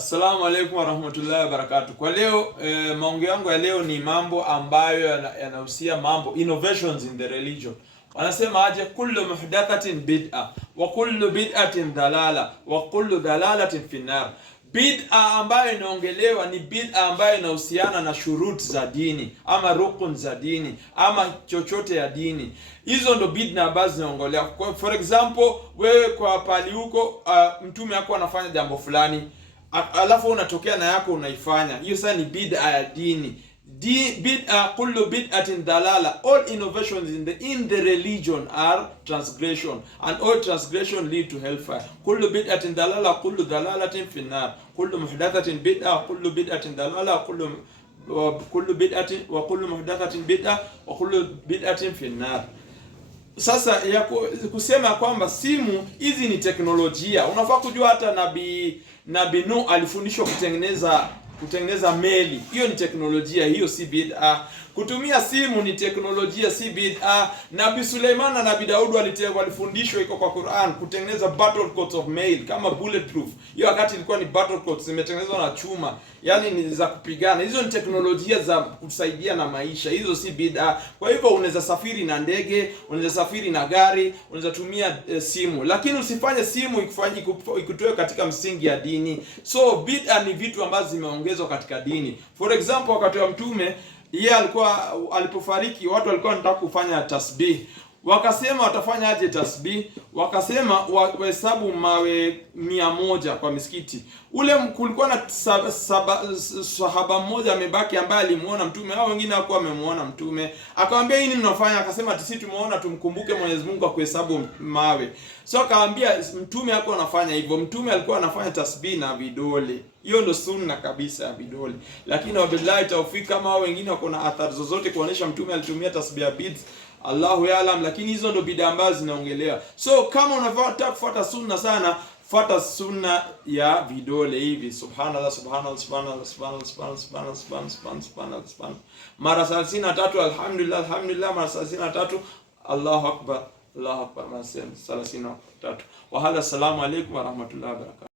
Assalamu alaikum warahmatullahi wabarakatuh. Kwa leo maongeo yangu ya leo ni mambo ambayo yanahusia mambo innovations in the religion. Wanasema aje, kullu muhdathatin bid'a wa kullu bid'atin dalala wa kullu dalalatin finnar. Bid'a ambayo inaongelewa ni bid'a ambayo inahusiana na shuruti za dini ama rukun za dini ama chochote ya dini. Hizo ndo bid'a ambazo zinaongelewa. For example, wewe kwa pali huko mtume wako anafanya jambo fulani, alafu unatokea na yako unaifanya. Hiyo sasa ni bid'a ya dini. Bid'a, kullu bid'atin dalala. All innovations in the religion are transgression, and all transgression lead to hellfire. Kullu bid'atin dalala, kullu dalalatin finnar. Kullu muhdathatin bid'a, kullu bid'atin dalala, kullu bid'atin wa kullu muhdathatin bid'a wa kullu bid'atin finnar. Sasa ya kusema kwamba simu hizi ni teknolojia, unafaa kujua hata Nabii Nuh alifundishwa kutengeneza meli. Hiyo ni teknolojia, hiyo si bid'a. Kutumia simu ni teknolojia, si bid'a. Nabii Suleiman na Nabii Daud walifundishwa, iko kwa Qur'an, kutengeneza battle coats of mail kama bulletproof. Hiyo wakati ilikuwa ni battle coats zimetengenezwa na chuma, yani ni za kupigana. Hizo ni teknolojia za kusaidia na maisha, hizo si bid'a. Kwa hivyo unaweza safiri na ndege, unaweza safiri na gari, unaweza tumia simu, lakini usifanye simu ikutoe katika msingi ya dini. So bid'a ni vitu ambazo zimeongezwa katika dini. For example, wakati wa mtume yeye alipofariki, watu walikuwa wanataka kufanya tasbih. Wakasema watafanya aje tasbih? Wakasema wahesabu mawe 100 kwa misikiti. Kulikuwa na sahaba mmoja amebaki ambaye alimuona mtume, hao wengine hawakuwa wamemuona mtume. Akamwambia, hii nini mnafanya? Akasema, sisi tumeona tumkumbuke Mwenyezi Mungu kwa kuhesabu mawe. So akamwambia mtume hakuwa anafanya hivyo. Mtume alikuwa anafanya tasbih na vidole. Hiyo ndo sunna kabisa ya vidole. Lakini wabillahi tawfik, kama hao wengine wako na athari zozote kuonesha mtume alitumia tasbih ya beads, Allahu yaalam, lakini hizo ndo bid'a ambazo zinaongelewa. So kama unataka kufuata sunna sana, fuata sunna ya vidole hivi: subhanallah, subhanallah, subhanallah, subhanallah, subhanallah, subhanallah, subhanallah, subhanallah, mara 33, alhamdulillah, alhamdulillah, mara 33, Allahu akbar, Allahu akbar, mara 33. Wa hada, assalamu alaykum wa rahmatullahi wa barakatuh.